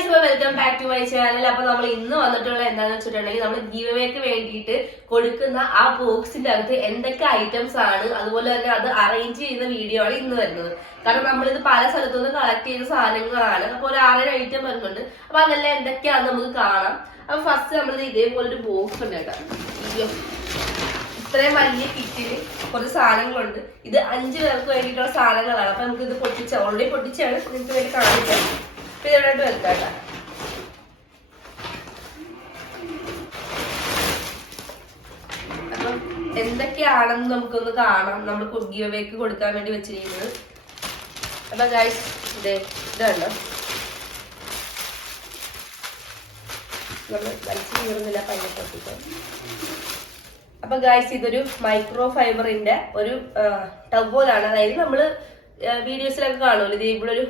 Guys, welcome back to my channel. അപ്പൊ നമ്മൾ ഇന്ന് വന്നിട്ടുള്ള എന്താണെന്ന് വെച്ചിട്ടുണ്ടെങ്കിൽ നമ്മൾ ഗീവ് അവേക്ക് വേണ്ടിയിട്ട് കൊടുക്കുന്ന ആ ബോക്സിന്റെ അകത്ത് എന്തൊക്കെ ഐറ്റംസ് ആണ്, അതുപോലെ തന്നെ അത് അറേഞ്ച് ചെയ്യുന്ന വീഡിയോ ആണ് ഇന്ന് വരുന്നത്. കാരണം നമ്മളിത് പല സ്ഥലത്തുനിന്ന് കളക്ട് ചെയ്ത സാധനങ്ങളാണ്. അപ്പൊ ഒരു 6 ഐറ്റം വരുന്നുണ്ട്. അപ്പൊ അതെല്ലാം എന്തൊക്കെയാണെന്ന് നമുക്ക് കാണാം. അപ്പൊ ഫസ്റ്റ് നമ്മളിത് ഇതേപോലെ ഒരു ബോക്സ് ഉണ്ട് കേട്ടോ. ഇത്രയും വലിയ കിറ്റില് കുറച്ച് സാധനങ്ങളുണ്ട്. ഇത് 5 പേർക്ക് വേണ്ടിയിട്ടുള്ള സാധനങ്ങളാണ്. അപ്പൊ നമുക്ക് ഇത് ഓൾറെഡി പൊട്ടിച്ചാണ്, നിങ്ങൾക്ക് വേണ്ടി കാണിക്കാം. അപ്പൊ ഇതെവിടെയായിട്ട് വെക്കാട്ട. അപ്പം എന്തൊക്കെയാണെന്ന് നമുക്കൊന്ന് കാണാം. നമ്മൾ ഗീവ് അവേക്ക് കൊടുക്കാൻ വേണ്ടി വെച്ചിരിക്കുന്നത്. അപ്പൊ ഗൈസ് ഇതാണ് നമ്മൾ വലിച്ചു കീറുന്നില്ല, പൈനപ്പൊട്ടിട്ട്. അപ്പൊ ഗൈസ് ഇതൊരു മൈക്രോ ഫൈബറിന്റെ ഒരു ടവലാണ്. അതായത് നമ്മള് വീഡിയോസിലൊക്കെ കാണുമല്ലോ, ഇത് ഇവിടെ ഒരു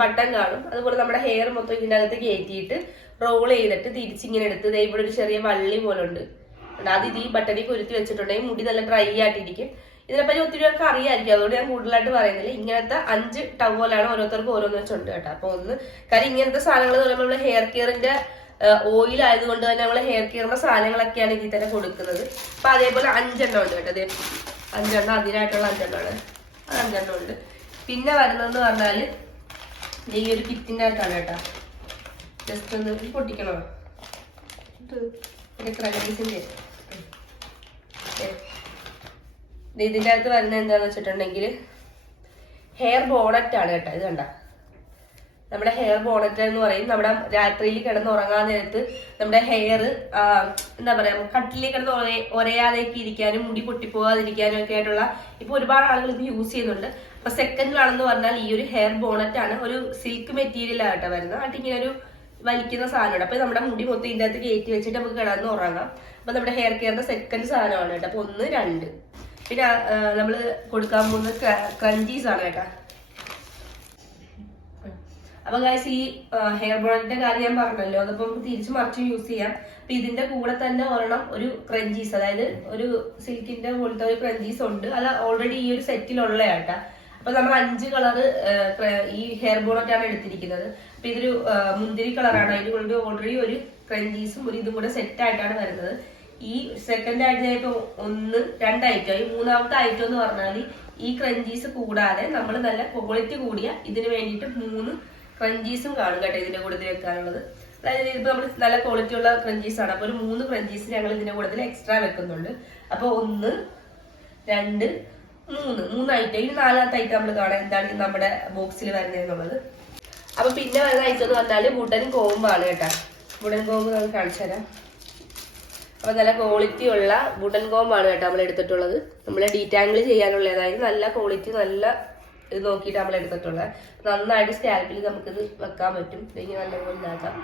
ബട്ടൺ കാണും. അതുപോലെ നമ്മുടെ ഹെയർ മൊത്തം ഇതിന്റെ അകത്ത് കയറ്റിയിട്ട് റോൾ ചെയ്തിട്ട് തിരിച്ചിങ്ങനെ എടുത്ത് ഇവിടെ ഒരു ചെറിയ വള്ളി പോലെ ഉണ്ട്. അത് ഇത് ഈ ബട്ടണിൽ കുരുത്തി വെച്ചിട്ടുണ്ടെങ്കിൽ മുടി നല്ല ഡ്രൈ ആയിട്ടിരിക്കും. ഇതിനെപ്പറ്റി ഒത്തിരി പേർക്ക് അറിയാമായിരിക്കും, അതുകൊണ്ട് ഞാൻ കൂടുതലായിട്ട് പറയുന്നില്ല. ഇങ്ങനത്തെ 5 ടവലാണ് ഓരോരുത്തർക്കും ഓരോന്ന് വെച്ചുണ്ട് കേട്ടോ. അപ്പൊ കാര്യം ഇങ്ങനത്തെ സാധനങ്ങൾ എന്ന് പറയുമ്പോൾ നമ്മള് ഹെയർ കെയറിന്റെ ഓയിൽ ആയതുകൊണ്ട് തന്നെ നമ്മള് ഹെയർ കെയറിന്റെ സാധനങ്ങളൊക്കെയാണ് ഇതിൽ തന്നെ കൊടുക്കുന്നത്. അപ്പൊ അതേപോലെ 5 എണ്ണം ഉണ്ട് കേട്ടോ. അതേ 5 എണ്ണം അതിനായിട്ടുള്ള 5 എണ്ണമാണ്. അത് 5 എണ്ണം ഉണ്ട്. പിന്നെ വരുന്നതെന്ന് പറഞ്ഞാല് ഈ ഒരു കിറ്റിന്റെ അകത്താണ് കേട്ടോ. ജസ്റ്റ് ഒന്ന് പൊട്ടിക്കണോ, ക്രഗീസിന്റെ ഇതിന്റെ അകത്ത് വരുന്നത് എന്താന്ന് വെച്ചിട്ടുണ്ടെങ്കിൽ ഹെയർ ബോണറ്റ് ആണ് കേട്ടോ. ഇത് കണ്ട, നമ്മുടെ ഹെയർ ബോണറ്റ് എന്ന് പറയും. നമ്മുടെ രാത്രിയിൽ കിടന്ന് ഉറങ്ങാൻ നേരത്ത് നമ്മുടെ ഹെയർ എന്താ പറയാ, കട്ടിലിൽ കിടന്ന് ഒരയാതേക്ക് ഇരിക്കാനും മുടി പൊട്ടിപ്പോകാതിരിക്കാനും ഒക്കെ ആയിട്ടുള്ള ഇപ്പൊ ഒരുപാട് ആളുകൾ ഇത് യൂസ് ചെയ്യുന്നുണ്ട്. അപ്പൊ സെക്കൻഡിലാണെന്ന് പറഞ്ഞാൽ ഈ ഒരു ഹെയർ ബോണറ്റ് ആണ്. ഒരു സിൽക്ക് മെറ്റീരിയൽ ആയിട്ടാണ് വരുന്നത്. എന്നിട്ട് ഇങ്ങനെ ഒരു വലിക്കുന്ന സാധനമുണ്ട്. അപ്പൊ നമ്മുടെ മുടി മൊത്തം ഇതിന്റെ അകത്ത് കയറ്റി വെച്ചിട്ട് നമുക്ക് കിടന്ന് ഉറങ്ങാം. അപ്പൊ നമ്മുടെ ഹെയർ കെയറിന്റെ സെക്കൻഡ് സാധനമാണ് കേട്ടോ. അപ്പൊ 1, 2. പിന്നെ നമ്മള് കൊടുക്കാൻ പോകുന്ന ക്രഞ്ചീസ് ആണ് കേട്ടോ. അപ്പൊ ഗൈസ് ഈ ഹെയർ ബോണറ്റിന്റെ കാര്യം ഞാൻ പറഞ്ഞല്ലോ, അതിപ്പോ നമുക്ക് തിരിച്ചു മറിച്ച് യൂസ് ചെയ്യാം. അപ്പൊ ഇതിന്റെ കൂടെ തന്നെ ഒരെണ്ണം ഒരു ക്രഞ്ചീസ്, അതായത് ഒരു സിൽക്കിന്റെ പോലത്തെ ഒരു ക്രഞ്ചീസ് ഉണ്ട്. അത് ഓൾറെഡി ഈ ഒരു സെറ്റിലുള്ള കേട്ടാ. അപ്പൊ നമ്മൾ 5 കളറ് ഈ ഹെയർ ബോണറ്റ് ആണ് എടുത്തിരിക്കുന്നത്. അപ്പൊ ഇതൊരു മുന്തിരി കളറാണ്. അതിന് കൊണ്ട് ഓൾറെഡി ഒരു ക്രഞ്ചീസും ഒരു ഇതും കൂടെ സെറ്റ് ആയിട്ടാണ് വരുന്നത്. ഈ സെക്കൻഡ് ആയിട്ട് ഇപ്പൊ 1, 2 ഐറ്റം. ഈ മൂന്നാമത്തെ ഐറ്റം എന്ന് പറഞ്ഞാൽ ഈ ക്രഞ്ചീസ് കൂടാതെ നമ്മൾ നല്ല ക്വാളിറ്റി കൂടിയ ഇതിന് വേണ്ടിയിട്ട് 3 ക്രഞ്ചീസും കാണും കേട്ടോ ഇതിന്റെ കൂട്ടത്തിൽ വെക്കാനുള്ളത്. അതായത് ഇതിപ്പോ നമ്മൾ നല്ല ക്വാളിറ്റി ഉള്ള ക്രഞ്ചീസ് ആണ്. അപ്പൊ ഒരു 3 ക്രഞ്ചീസ് ഞങ്ങൾ ഇതിന്റെ കൂട്ടത്തിൽ എക്സ്ട്രാ വെക്കുന്നുണ്ട്. അപ്പൊ 1, 2, 3 ഐറ്റം. ഇനി 4ാമത്തെ ഐറ്റം നമ്മൾ കാണാം എന്താണ് നമ്മുടെ ബോക്സിൽ വരുന്നത് എന്നുള്ളത്. അപ്പൊ പിന്നെ വരുന്ന ഐറ്റം എന്ന് പറഞ്ഞാല് വുഡൻ കോമ്പാണ് കേട്ടോ. വുഡൻ കോമ്പ് നമുക്ക് കാണിച്ചു തരാം. അപ്പൊ നല്ല ക്വാളിറ്റി ഉള്ള വുഡൻ കോമ്പാണ് കേട്ടോ നമ്മൾ എടുത്തിട്ടുള്ളത്. നമ്മളെ ഡീറ്റാങ്കിൾ ചെയ്യാനുള്ള, അതായത് നല്ല ക്വാളിറ്റി, നല്ല ഇത് നോക്കിയിട്ട് നമ്മൾ എടുത്തിട്ടുള്ളത്. നന്നായിട്ട് സ്കാൽപ്പിൽ നമുക്കിത് വെക്കാൻ പറ്റും. ഇല്ലെങ്കിൽ നല്ലപോലെ ഇതാക്കാം.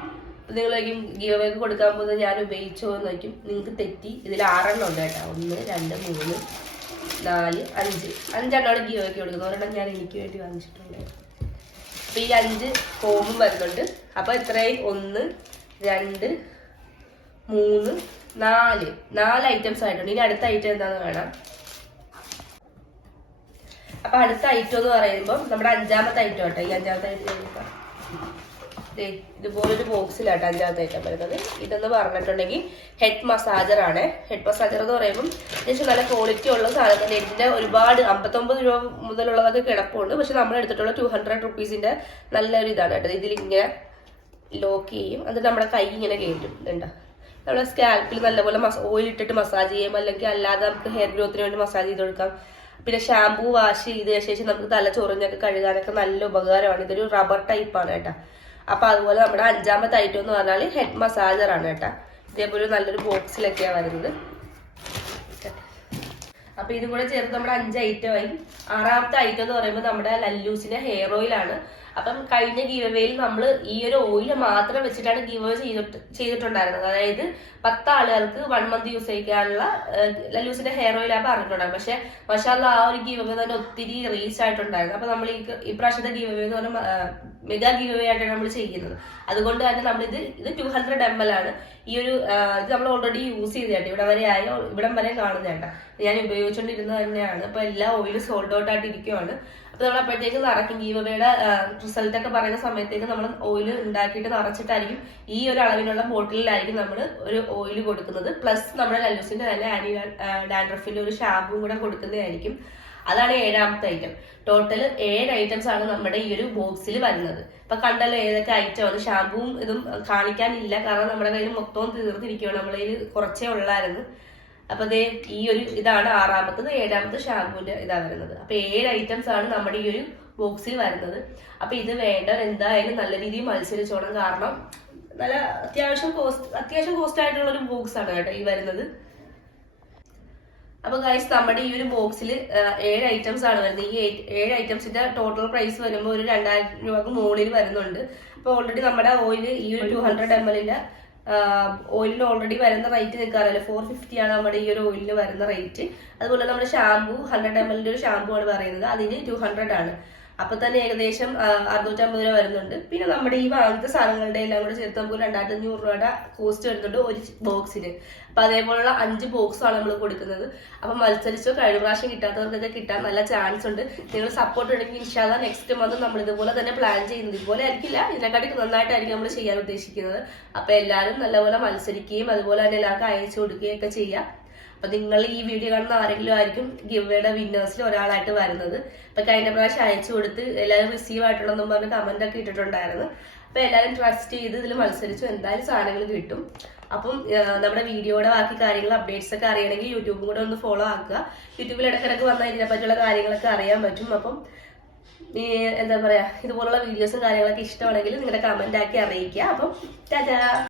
നിങ്ങളായിരിക്കും ഗീവ് അവേക്ക് കൊടുക്കാൻ പോകുന്നത് ഞാൻ ഉപയോഗിച്ചോ എന്ന് നോക്കും. നിങ്ങൾക്ക് തെറ്റി. ഇതിൽ 6 എണ്ണം ഉണ്ട് കേട്ടോ. 1, 2, 3, 4, 5. 5 എണ്ണമാണ് ഗീവ് അവേക്ക് കൊടുക്കുന്നത്. ഒരെണ്ണം ഞാൻ എനിക്ക് വേണ്ടി വാങ്ങിച്ചിട്ടുണ്ട്. അപ്പൊ ഈ 5 കോമ്പും വരുന്നുണ്ട്. അപ്പൊ ഇത്രയും 1, 2, 3, 4 ഐറ്റംസ് ആയിട്ടുണ്ട്. ഇനി അടുത്ത ഐറ്റം എന്താണെന്ന് കാണാം. അപ്പൊ അടുത്ത ഐറ്റം എന്ന് പറയുമ്പോൾ നമ്മുടെ 5ാമത്തെ ഐറ്റം ആട്ടോ. ഈ 5ാമത്തെ ഐറ്റം ഇതുപോലൊരു ബോക്സിലാട്ടോ 5ാമത്തെ ഐറ്റം വരുന്നത്. ഇതെന്ന് പറഞ്ഞിട്ടുണ്ടെങ്കിൽ ഹെഡ് മസാജർ ആണ്. ഹെഡ് മസാജർ എന്ന് പറയുമ്പോൾ ഏകദേശം നല്ല ക്വാളിറ്റി ഉള്ള സാധനം. ഇതിന്റെ ഒരുപാട് 59 രൂപ മുതലുള്ളതൊക്കെ കിടപ്പുണ്ട്. പക്ഷെ നമ്മൾ എടുത്തിട്ടുള്ള 200 റുപ്പീസിന്റെ നല്ലൊരു ഇതാണ് കേട്ടോ. ഇതിലിങ്ങനെ ലോക്ക് ചെയ്യും. അത് നമ്മുടെ കൈ ഇങ്ങനെ കയറ്റും. ഇതുണ്ടോ, നമ്മുടെ സ്കാൽപ്പിൽ നല്ലപോലെ ഓയിൽ ഇട്ടിട്ട് മസാജ് ചെയ്യാം. അല്ലെങ്കിൽ അല്ലാതെ നമുക്ക് ഹെയർ ഗ്രോത്തിന് വേണ്ടി മസാജ് ചെയ്ത് കൊടുക്കാം. പിന്നെ ഷാമ്പൂ വാഷ് ചെയ്തതിനു ശേഷം നമുക്ക് തല ചൊറിഞ്ഞൊക്കെ കഴുകാനൊക്കെ നല്ല ഉപകാരമാണ്. ഇതൊരു റബ്ബർ ടൈപ്പാണ് കേട്ടോ. അപ്പൊ അതുപോലെ നമ്മുടെ 5ാമത്തെ ഐറ്റം എന്ന് പറഞ്ഞാൽ ഹെഡ് മസാജർ ആണ് കേട്ടോ. ഇതേപോലെ നല്ലൊരു ബോക്സിലൊക്കെയാണ് വരുന്നത്. അപ്പൊ ഇതും കൂടെ ചേർത്ത് നമ്മുടെ 5 ഐറ്റമായി. 6ാമത്തെ ഐറ്റം എന്ന് പറയുമ്പോൾ നമ്മുടെ ലല്ലൂസിന്റെ ഹെയർ ഓയിൽ ആണ്. അപ്പം കഴിഞ്ഞ ഗീവ് അവേയിൽ നമ്മൾ ഈ ഒരു ഓയിൽ മാത്രം വെച്ചിട്ടാണ് ഗീവ് അവേ ചെയ്തിട്ടുണ്ടായിരുന്നത്. അതായത് 10 ആളുകൾക്ക് 1 മന്ത് യൂസ് ചെയ്യാനുള്ള ലല്ലൂസിന്റെ ഹെയർ ഓയിൽ ആ പറഞ്ഞിട്ടുണ്ടായിരുന്നു. പക്ഷെ മാഷാഅല്ലാഹ് ആ ഒരു ഗീവ് അവേ തന്നെ ഒത്തിരി റീച്ച് ആയിട്ടുണ്ടായിരുന്നു. അപ്പൊ നമ്മൾ ഈ പ്രാവശ്യത്തെ ഗീവ് അവേ എന്ന് പറഞ്ഞാൽ മെഗാ ഗീവ് അവേ ആയിട്ടാണ് നമ്മൾ ചെയ്യുന്നത്. അതുകൊണ്ട് തന്നെ നമ്മൾ ഇത് 200 ml ആണ്. ഈ ഒരു ഇത് നമ്മൾ ഓൾറെഡി യൂസ് ചെയ്തേട്ടോ. ഇവിടം വരെ കാണുന്നേണ്ട ഞാൻ ഉപയോഗിച്ചുകൊണ്ടിരുന്നത് തന്നെയാണ്. അപ്പൊ എല്ലാ ഓയിലും സോൾഡ് ഔട്ട് ആയിട്ട് ഇരിക്കുവാണ്. അപ്പൊ നമ്മൾ അപ്പോഴത്തേക്ക് നിറയ്ക്കും. ഗീവയുടെ റിസൾട്ട് ഒക്കെ പറയുന്ന സമയത്തേക്ക് നമ്മൾ ഓയിൽ ഉണ്ടാക്കിയിട്ട് നിറച്ചിട്ടായിരിക്കും ഈ ഒരു അളവിനുള്ള ബോട്ടിലായിരിക്കും നമ്മൾ ഒരു ഓയിൽ കൊടുക്കുന്നത്. പ്ലസ് നമ്മുടെ ലല്ലൂസിന്റെ തന്നെ ആന്റി ഡാൻഡ്രഫിന്റെ ഒരു ഷാമ്പും കൂടെ കൊടുക്കുന്നതായിരിക്കും. അതാണ് 7ാമത്തെ ഐറ്റം. ടോട്ടൽ 7 ഐറ്റംസ് ആണ് നമ്മുടെ ഈ ഒരു ബോക്സിൽ വരുന്നത്. ഇപ്പൊ കണ്ടല്ലോ ഏതൊക്കെ ഐറ്റം ആണ്. ഷാമ്പുവും ഇതും കാണിക്കാനില്ല, കാരണം നമ്മുടെ കയ്യിൽ മൊത്തവും തീർന്നിരിക്കുകയാണ്. നമ്മുടെ കയ്യിൽ കുറച്ചേ ഉള്ളായിരുന്നു. അപ്പൊ അതേ ഈ ഒരു ഇതാണ് 6ാമത്തത്. 7ാമത്തെ ഷാമ്പൂവിന്റെ ഇതാ വരുന്നത്. അപ്പൊ 7 ഐറ്റംസ് ആണ് നമ്മുടെ ഈ ഒരു ബോക്സിൽ വരുന്നത്. അപ്പൊ ഇത് വേണ്ടവർ എന്തായാലും നല്ല രീതിയിൽ മത്സരിച്ചോണം, കാരണം നല്ല അത്യാവശ്യം കോസ്റ്റ് ആയിട്ടുള്ള ഒരു ബോക്സ് ആണ് കേട്ടോ ഈ വരുന്നത്. അപ്പൊ ഗൈസ് നമ്മുടെ ഈ ഒരു ബോക്സിൽ 7 ഐറ്റംസ് ആണ് വരുന്നത്. ഈ 7 ഐറ്റംസിന്റെ ടോട്ടൽ പ്രൈസ് വരുമ്പോൾ ഒരു 2000 രൂപക്ക് മുകളിൽ വരുന്നുണ്ട്. അപ്പൊ ഓൾറെഡി നമ്മുടെ ഓയിൽ ഈ ഒരു 200 ml ഓയിലിന് ഓൾറെഡി വരുന്ന റേറ്റ് നിൽക്കാറല്ലോ 450 ആണ് നമ്മുടെ ഈ ഒരു ഓയിലിന് വരുന്ന റേറ്റ്. അതുപോലെ നമ്മുടെ ഷാമ്പു 100 ml ഒരു ഷാമ്പു ആണ് പറയുന്നത്, അതിന് 200 ആണ്. അപ്പൊ തന്നെ ഏകദേശം 650 രൂപ വരുന്നുണ്ട്. പിന്നെ നമ്മുടെ ഈ വാങ്ങുന്ന സാധനങ്ങളുടെ എല്ലാം കൂടെ ചേർത്ത് നമുക്ക് 2500 രൂപയുടെ കോസ്റ്റ് വരുന്നുണ്ട് ഒരു ബോക്സിന്. അപ്പൊ അതേപോലുള്ള 5 ബോക്സ് ആണ് നമ്മൾ കൊടുക്കുന്നത്. അപ്പൊ മത്സരിച്ചോ കഴിഞ്ഞ പ്രാവശ്യം കിട്ടാത്തവർക്കൊക്കെ കിട്ടാൻ നല്ല ചാൻസ് ഉണ്ട്. നിങ്ങൾ സപ്പോർട്ട് ഉണ്ടെങ്കിൽ ഇൻഷാല്ലാ നെക്സ്റ്റ് മന്ത് നമ്മൾ ഇതുപോലെ തന്നെ പ്ലാൻ ചെയ്യുന്നത്. ഇതുപോലെ ആയിരിക്കില്ല, ഇതിനെക്കാട്ടി നന്നായിട്ടായിരിക്കും നമ്മൾ ചെയ്യാൻ ഉദ്ദേശിക്കുന്നത്. അപ്പൊ എല്ലാവരും നല്ലപോലെ മത്സരിക്കുകയും അതുപോലെ തന്നെ എല്ലാവർക്കും അയച്ചു കൊടുക്കുകയും ഒക്കെ ചെയ്യാം. അപ്പൊ നിങ്ങൾ ഈ വീഡിയോ കാണുന്ന ആരെങ്കിലും ആയിരിക്കും ഗിവ്വേയുടെ വിന്നേഴ്സിൽ ഒരാളായിട്ട് വരുന്നത്. അപ്പൊ കഴിഞ്ഞ പ്രാവശ്യം അയച്ചു കൊടുത്ത് എല്ലാവരും റിസീവ് ആയിട്ടുള്ളതെന്നും പറഞ്ഞ് കമന്റ് ഒക്കെ ഇട്ടിട്ടുണ്ടായിരുന്നു. അപ്പൊ എല്ലാവരും ട്രസ്റ്റ് ചെയ്ത് ഇതിൽ മത്സരിച്ചു, എന്തായാലും സാധനങ്ങൾ കിട്ടും. അപ്പം നമ്മുടെ വീഡിയോയുടെ ബാക്കി കാര്യങ്ങൾ അപ്ഡേറ്റ്സ് ഒക്കെ അറിയണമെങ്കിൽ യൂട്യൂബും കൂടെ ഒന്ന് ഫോളോ ആക്കുക. യൂട്യൂബിൽ ഇടയ്ക്കിടയ്ക്ക് വന്നാൽ ഇതിനെ പറ്റിയുള്ള കാര്യങ്ങളൊക്കെ അറിയാൻ പറ്റും. അപ്പം എന്താ പറയാ, ഇതുപോലുള്ള വീഡിയോസും കാര്യങ്ങളൊക്കെ ഇഷ്ടമാണെങ്കിൽ നിങ്ങളുടെ കമന്റ് ആക്കി അറിയിക്കുക. അപ്പം ടാറ്റാ.